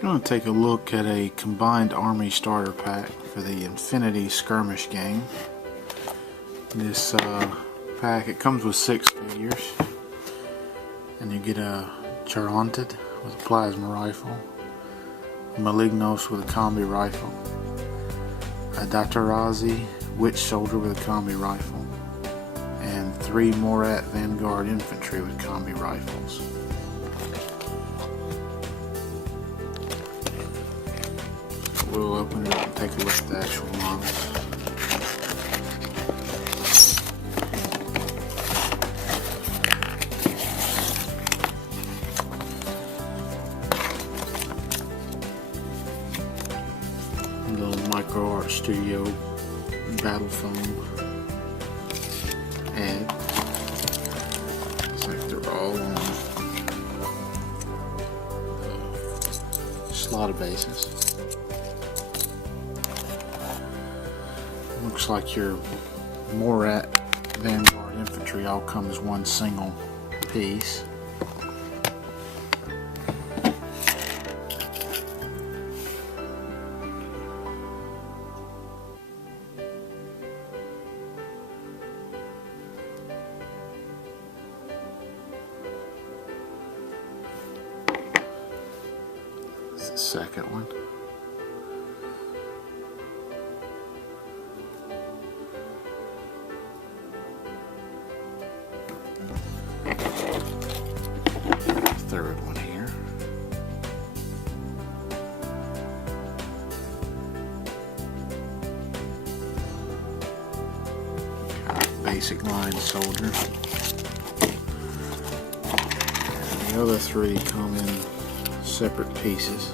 I'm going to take a look at a combined army starter pack for the Infinity Skirmish game. This pack, it comes with 6 figures, and you get a Charlanted with a plasma rifle, a Malignos with a combi rifle, a Datarazzi Witch Soldier with a combi rifle, and 3 Morat Vanguard Infantry with combi rifles. We'll open it up and take a look at the actual models. A little Micro Art Studio Battle Foam ad. Looks like they're all on slotted bases. Looks like your Morat Vanguard Infantry all come as one single piece. That's the second one. Third one here. Basic line soldier. And the other 3 come in separate pieces.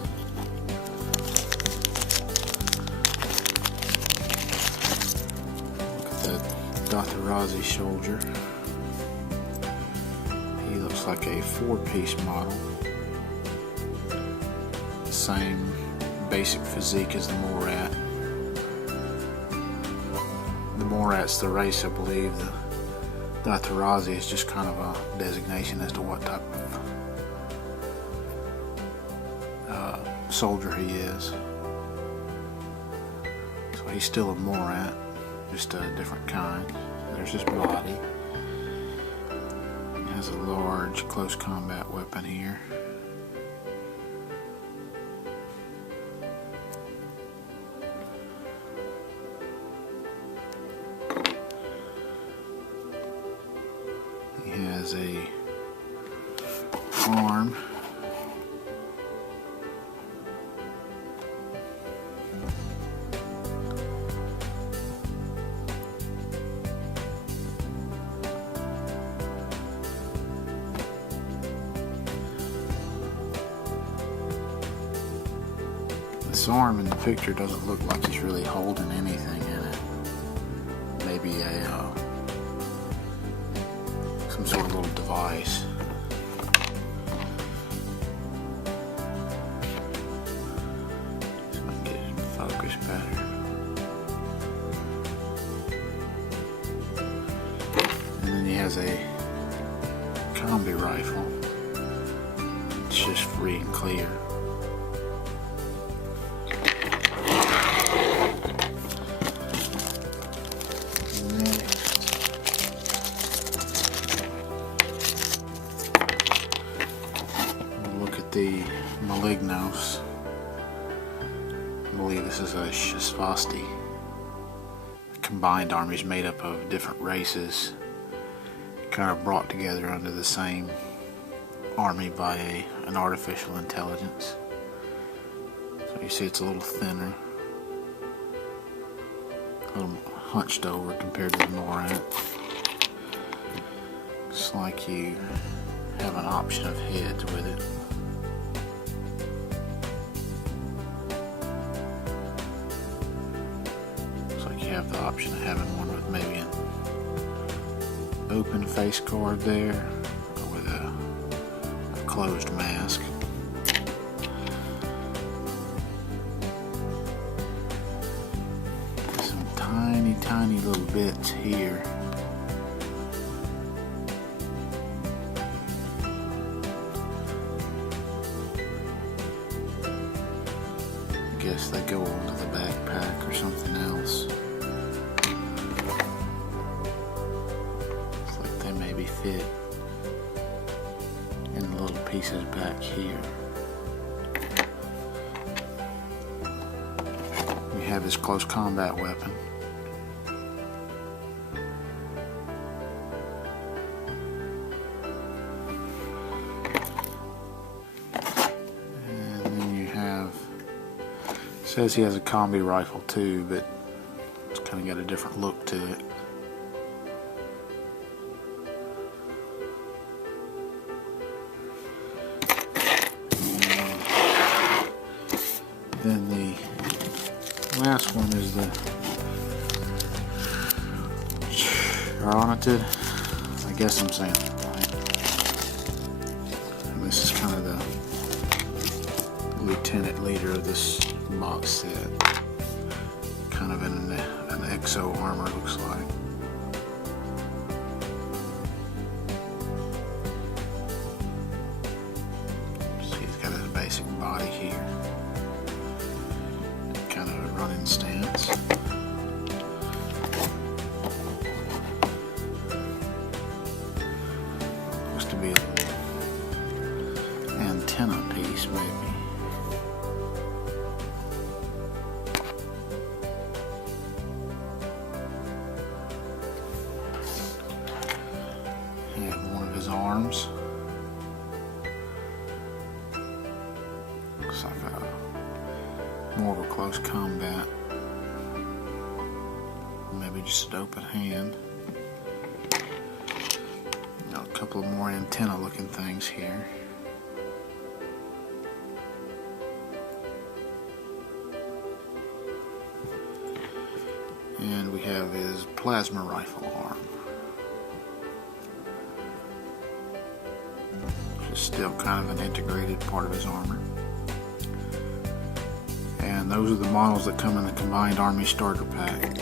Look at that Datarazzi soldier. He looks like a 4-piece model. The same basic physique as the Morat. The Morat's the race, I believe. The Datarazzi is just kind of a designation as to what type of soldier he is. So he's still a Morat, just a different kind. There's his body. Has a large close combat weapon here. He has a arm. This arm in the picture doesn't look like he's really holding anything in it. Maybe some sort of little device. So I can get it in focus better. And then he has a combi rifle. It's just free and clear. The Malignos. I believe this is a Shasvasti. The combined army is made up of different races, kind of brought together under the same army by an artificial intelligence. So you see it's a little thinner, a little hunched over compared to the Morat. Looks like you have an option of heads with it. You have the option of having one with maybe an open face card there, or with a closed mask. Some tiny little bits here. guess they go onto the backpack or something else. Looks like they maybe fit in the little pieces back here. We have his close combat weapon. Says he has a combi rifle too, but it's kind of got a different look to it. And then the last one is the Charonited. I guess I'm saying it right. And this is kind of the lieutenant leader of this box set, kind of in an exo armor, looks like. See, he's got his basic body here, kind of a running stance. Looks to be an antenna piece, maybe. Arms. Looks like more of a close combat. Maybe just an open hand. Got a couple of more antenna looking things here. And we have his plasma rifle arm. Still kind of an integrated part of his armor. And those are the models that come in the Combined Army Starter Pack.